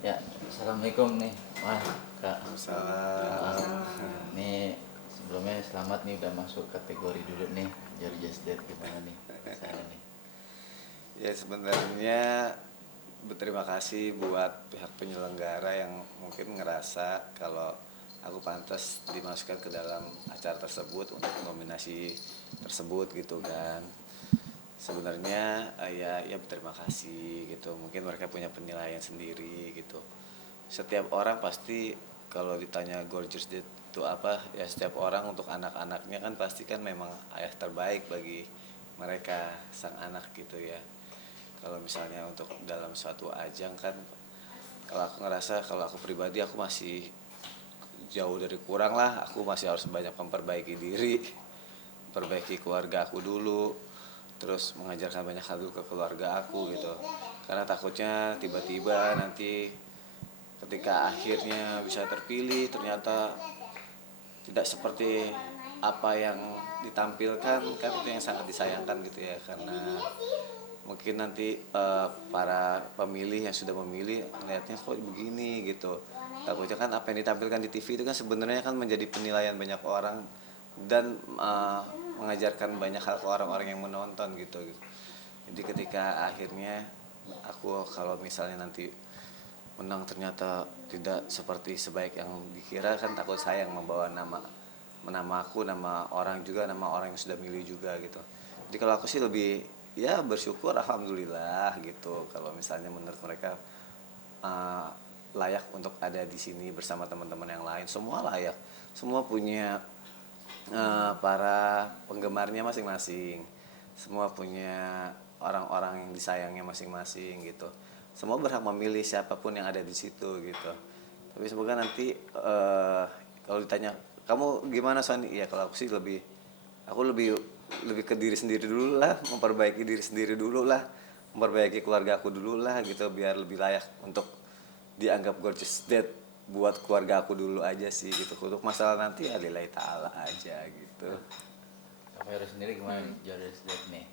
Ya, assalamualaikum nih, Mas, Kak. Wah, Salam. nih sebelumnya selamat nih udah masuk kategori dulu nih, Georgia's Dead gimana nih rasanya nih? Ya sebenarnya berterima kasih buat pihak penyelenggara yang mungkin ngerasa kalau aku pantas dimasukkan ke dalam acara tersebut untuk nominasi tersebut gitu kan. Sebenarnya ya berterima kasih gitu. Mungkin mereka punya penilaian sendiri gitu. Setiap orang pasti kalau ditanya gorgeous itu apa, ya setiap orang untuk anak-anaknya kan pasti kan memang ayah terbaik bagi mereka sang anak gitu ya. Kalau misalnya untuk dalam suatu ajang kan, kalau aku ngerasa kalau aku pribadi aku masih jauh dari kurang lah. Aku masih harus banyak memperbaiki diri, perbaiki keluarga aku dulu, terus mengajarkan banyak hal dulu ke keluarga aku gitu. Karena takutnya tiba-tiba nanti ketika akhirnya bisa terpilih ternyata tidak seperti apa yang ditampilkan, kan itu yang sangat disayangkan gitu ya. Karena mungkin nanti para pemilih yang sudah memilih melihatnya kok begini gitu. Takutnya kan apa yang ditampilkan di TV itu kan sebenarnya kan menjadi penilaian banyak orang dan mengajarkan banyak hal ke orang-orang yang menonton gitu. Jadi ketika akhirnya aku kalau misalnya nanti menang ternyata tidak seperti sebaik yang dikira, kan takut sayang membawa nama aku, nama orang juga, nama orang yang sudah milih juga gitu. Jadi kalau aku sih lebih ya bersyukur alhamdulillah gitu kalau misalnya menurut mereka uh, layak untuk ada di sini bersama teman-teman yang lain. Semua layak, semua punya para penggemarnya masing-masing, semua punya orang-orang yang disayangnya masing-masing gitu. Semua berhak memilih siapapun yang ada di situ gitu. Tapi semoga nanti kalau ditanya kamu gimana Sony, ya kalau aku sih aku lebih lebih ke diri sendiri dulu lah, memperbaiki diri sendiri dulu lah, memperbaiki keluarga aku dulu lah gitu, biar lebih layak untuk dianggap gorgeous dead buat keluarga aku dulu aja sih gitu. Untuk masalah nanti ya lillahi ta'ala aja gitu. Kak Vero sendiri gimana nih Georgia's Dead nih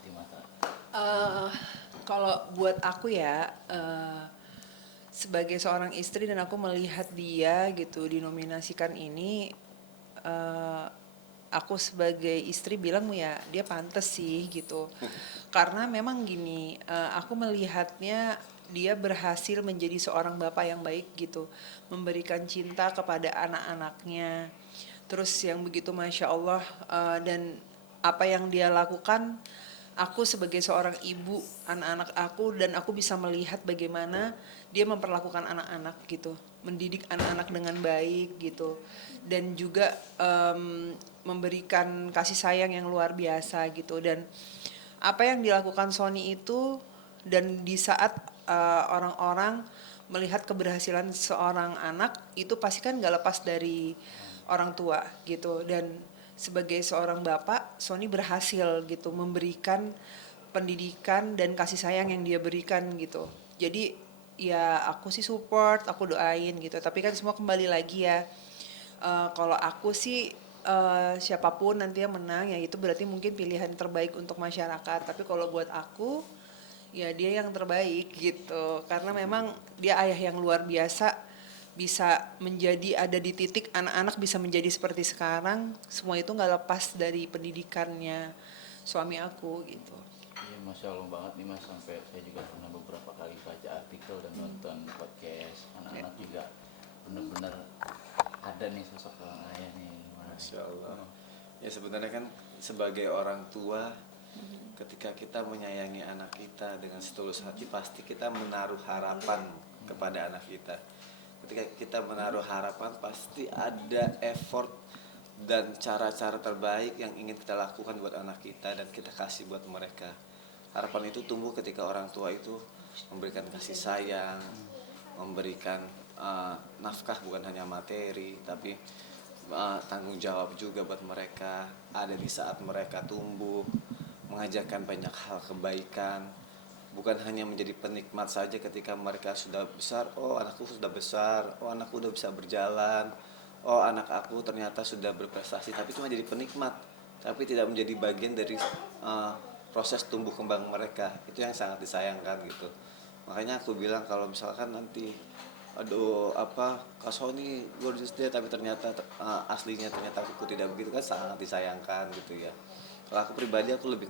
di mata? Eh, Kalau buat aku ya, sebagai seorang istri dan aku melihat dia gitu dinominasikan ini, eh, aku sebagai istri bilang ya dia pantas sih gitu. Karena memang gini, aku melihatnya dia berhasil menjadi seorang bapak yang baik gitu, memberikan cinta kepada anak-anaknya. Terus yang begitu masya Allah, dan apa yang dia lakukan, aku sebagai seorang ibu anak-anak aku dan aku bisa melihat bagaimana dia memperlakukan anak-anak gitu, mendidik anak-anak dengan baik gitu, dan juga memberikan kasih sayang yang luar biasa gitu. Dan apa yang dilakukan Sony itu, dan di saat orang-orang melihat keberhasilan seorang anak itu pasti kan gak lepas dari orang tua gitu. Dan sebagai seorang bapak, Sony berhasil gitu memberikan pendidikan dan kasih sayang yang dia berikan gitu. Jadi ya aku sih support, aku doain gitu. Tapi kan semua kembali lagi ya. Kalau aku sih, siapapun nanti yang menang ya itu berarti mungkin pilihan terbaik untuk masyarakat. Tapi kalau buat aku ya dia yang terbaik gitu. Karena memang dia ayah yang luar biasa, bisa menjadi ada di titik anak-anak bisa menjadi seperti sekarang. Semua itu nggak lepas dari pendidikannya suami aku gitu. Iya, masya Allah banget nih Mas, sampai saya juga pernah beberapa kali baca artikel dan nonton podcast Ya. anak-anak juga bener-bener ada nih sosok seorang ayah nih gimana nih? Masya Allah. Ya sebenarnya kan sebagai orang tua, ketika kita menyayangi anak kita dengan setulus hati, pasti kita menaruh harapan kepada anak kita. Ketika kita menaruh harapan, pasti ada effort dan cara-cara terbaik yang ingin kita lakukan buat anak kita dan kita kasih buat mereka. Harapan itu tumbuh ketika orang tua itu memberikan kasih sayang, memberikan nafkah bukan hanya materi, tapi tanggung jawab juga buat mereka, ada di saat mereka tumbuh, mengajarkan banyak hal kebaikan, bukan hanya menjadi penikmat saja ketika mereka sudah besar. Oh anakku sudah besar, oh anakku sudah bisa berjalan, oh anak aku ternyata sudah berprestasi, tapi cuma jadi penikmat, tapi tidak menjadi bagian dari proses tumbuh kembang mereka. Itu yang sangat disayangkan gitu. Makanya aku bilang kalau misalkan nanti aduh apa Kak Sony gorgeous deh tapi ternyata aslinya ternyata aku tidak begitu kan sangat disayangkan gitu ya. Kalau aku pribadi aku lebih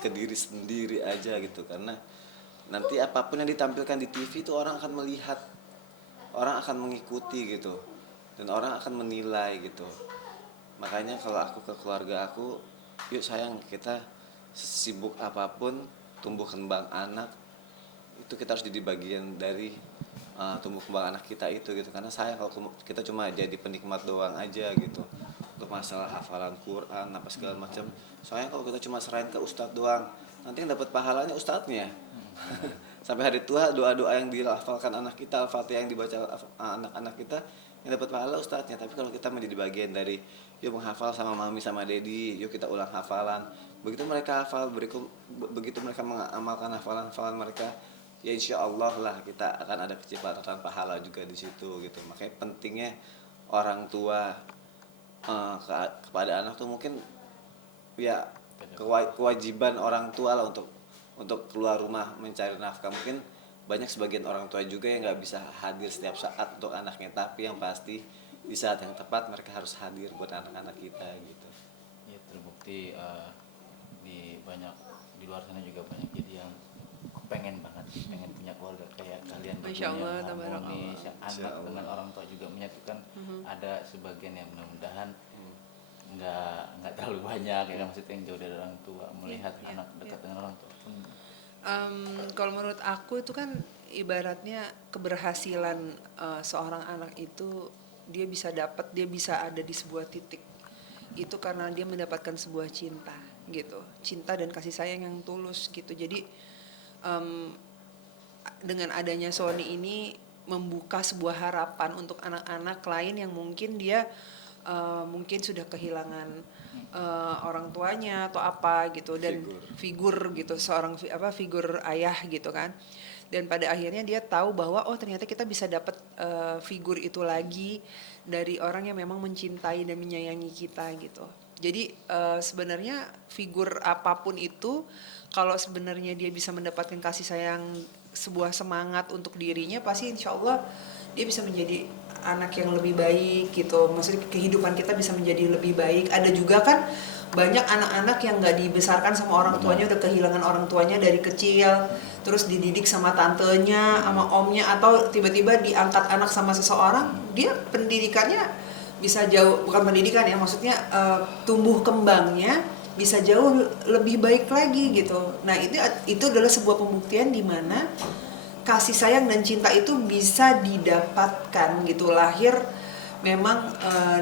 ke diri sendiri aja gitu karena nanti apapun yang ditampilkan di TV itu orang akan melihat, orang akan mengikuti gitu dan orang akan menilai gitu. Makanya kalau aku ke keluarga aku, yuk sayang kita sibuk apapun tumbuh kembang anak itu kita harus jadi bagian dari tumbuh kembang anak kita itu gitu karena sayang kalau kita cuma jadi penikmat doang aja gitu untuk masalah hafalan Quran apa segala macam. Soalnya kalau kita cuma serahin ke ustadz doang nanti yang dapat pahalanya ustadznya. Sampai hari tua doa-doa yang dihafalkan anak kita, al-fatihah yang dibaca anak-anak kita yang dapat pahala ustadznya. Tapi kalau kita menjadi bagian dari yuk menghafal sama mami sama dedi, yuk kita ulang hafalan. Begitu mereka hafal, begitu mereka mengamalkan hafalan-hafalan mereka, ya insya Allah lah kita akan ada kecepatan pahala juga di situ gitu. Makanya pentingnya orang tua kepada anak tuh mungkin ya kewajiban orang tua lah untuk keluar rumah mencari nafkah. Mungkin banyak sebagian orang tua juga yang nggak bisa hadir setiap saat untuk anaknya, tapi yang pasti di saat yang tepat mereka harus hadir buat anak-anak kita gitu. Ya terbukti di luar sana juga banyak jadi yang pengen punya keluarga kayak kalian Masya Allah, yang harmonis, yang Masya anak Allah. dengan orang tua juga menyatukan. Ada sebagian yang mudah-mudahan nggak terlalu banyak ya kan, maksudnya yang jauh dari orang tua melihat anak dekat dengan orang tua pun. Kalau menurut aku itu kan ibaratnya keberhasilan seorang anak itu dia bisa ada di sebuah titik itu karena dia mendapatkan sebuah cinta gitu, cinta dan kasih sayang yang tulus gitu. Jadi dengan adanya Sony ini membuka sebuah harapan untuk anak-anak lain yang mungkin dia mungkin sudah kehilangan orang tuanya atau apa gitu dan figur gitu seorang figur ayah gitu kan, dan pada akhirnya dia tahu bahwa oh ternyata kita bisa dapat figur itu lagi dari orang yang memang mencintai dan menyayangi kita gitu. Jadi sebenarnya figur apapun itu kalau sebenarnya dia bisa mendapatkan kasih sayang, sebuah semangat untuk dirinya, pasti insya Allah dia bisa menjadi anak yang lebih baik gitu. Maksudnya kehidupan kita bisa menjadi lebih baik. Ada juga kan banyak anak-anak yang nggak dibesarkan sama orang tuanya, udah kehilangan orang tuanya dari kecil, terus dididik sama tantenya, sama omnya, atau tiba-tiba diangkat anak sama seseorang, dia pendidikannya bisa jauh, bukan pendidikan ya, maksudnya tumbuh kembangnya bisa jauh lebih baik lagi gitu. Nah itu adalah sebuah pembuktian di mana kasih sayang dan cinta itu bisa didapatkan gitu, lahir memang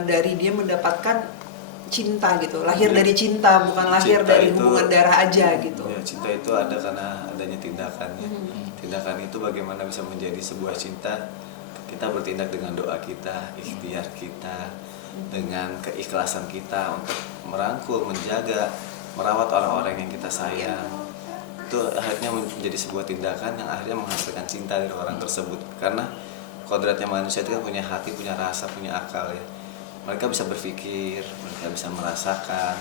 dari dia mendapatkan cinta gitu, lahir dari cinta, bukan lahir Cinta dari itu- hubungan darah aja gitu. Ya, cinta itu ada karena adanya tindakannya. Tindakan itu bagaimana bisa menjadi sebuah cinta? Kita bertindak dengan doa kita, ikhtiar kita, dengan keikhlasan kita untuk merangkul, menjaga, merawat orang-orang yang kita sayang. Itu akhirnya menjadi sebuah tindakan yang akhirnya menghasilkan cinta dari orang tersebut. Karena kodratnya manusia itu kan punya hati, punya rasa, punya akal ya. Mereka bisa berpikir, mereka bisa merasakan,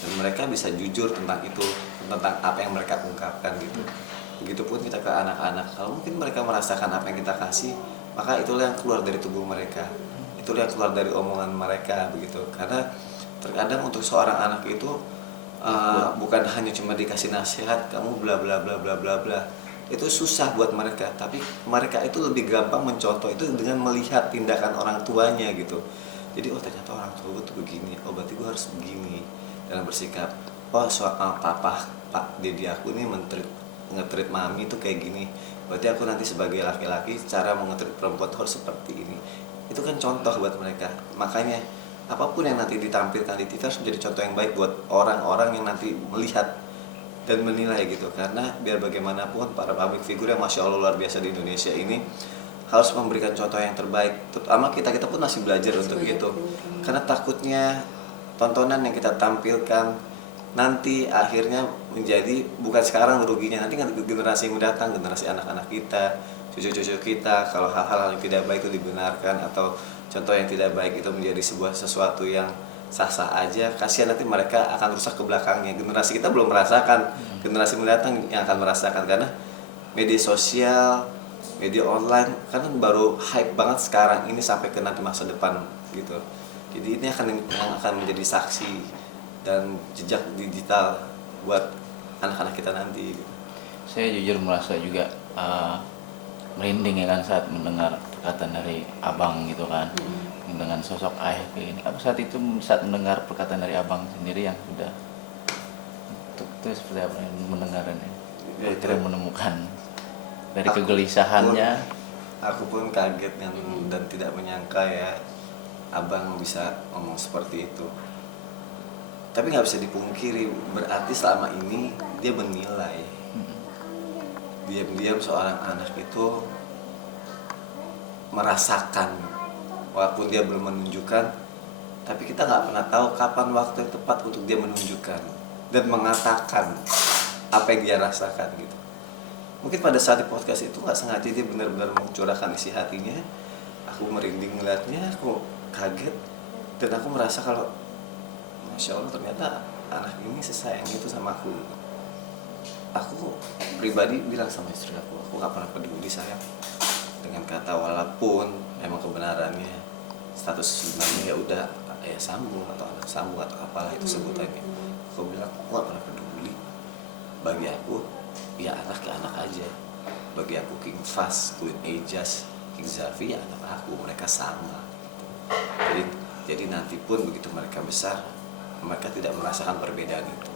dan mereka bisa jujur tentang itu, tentang apa yang mereka ungkapkan gitu. Begitupun kita ke anak-anak, kalau mungkin mereka merasakan apa yang kita kasih, maka itulah yang keluar dari tubuh mereka, itulah yang keluar dari omongan mereka begitu. Karena terkadang untuk seorang anak itu bukan hanya cuma dikasih nasihat, kamu bla bla bla bla bla bla, itu susah buat mereka, tapi mereka itu lebih gampang mencontoh itu dengan melihat tindakan orang tuanya gitu. Jadi oh ternyata orang tua gue tuh begini, oh berarti gue harus begini dalam bersikap. Oh soal pak dedi aku ini ngetrit mami itu kayak gini, berarti aku nanti sebagai laki-laki cara mengetrit perempuan tuh harus seperti ini. Itu kan contoh buat mereka. Makanya apapun yang nanti ditampilkan di TV harus menjadi contoh yang baik buat orang-orang yang nanti melihat dan menilai gitu. Karena biar bagaimanapun para public figure yang masya Allah luar biasa di Indonesia ini harus memberikan contoh yang terbaik, terutama kita pun masih belajar untuk itu. Karena takutnya tontonan yang kita tampilkan nanti akhirnya menjadi bukan sekarang ruginya, nanti kan generasi yang mendatang, generasi anak-anak kita, cucu-cucu kita, kalau hal-hal yang tidak baik itu dibenarkan atau contoh yang tidak baik itu menjadi sesuatu yang sah-sah aja, kasihan nanti mereka akan rusak ke belakangnya. Generasi kita belum merasakan, generasi mendatang yang akan merasakan. Karena media sosial, media online kan baru hype banget sekarang ini sampai ke nanti masa depan gitu. Jadi ini yang akan menjadi saksi dan jejak digital buat anak-anak kita nanti. Saya jujur merasa juga merinding ya kan saat mendengar perkataan dari abang gitu kan, dengan sosok ayah kayak gini. Apa saat itu saat mendengar perkataan dari abang sendiri yang sudah itu seperti apa mendengarnya? Ya, Tidak menemukan dari Aku kegelisahannya. Aku pun kaget dan tidak menyangka ya abang bisa ngomong seperti itu. Tapi nggak bisa dipungkiri, berarti selama ini dia menilai. Diam-diam seorang anak itu merasakan, walaupun dia belum menunjukkan, tapi kita nggak pernah tahu kapan waktu yang tepat untuk dia menunjukkan dan mengatakan apa yang dia rasakan gitu. Mungkin pada saat di podcast itu nggak sengaja dia benar-benar mencurahkan isi hatinya. Aku merinding ngeliatnya, aku kaget, dan aku merasa kalau Masya Allah ternyata anak ini sesayang itu sama aku. Aku pribadi bilang sama istri aku nggak pernah peduli sayang dengan kata walaupun memang kebenarannya status sebenarnya ya udah ayah sambung atau anak sambung atau apalah itu sebutannya. Aku bilang aku nggak pernah peduli. Bagi aku ya anak ya anak aja. Bagi aku King Fast, Queen Ejas, King Zafi ya anak aku, mereka sama. Jadi nanti pun begitu mereka besar, mereka tidak merasakan perbedaan itu.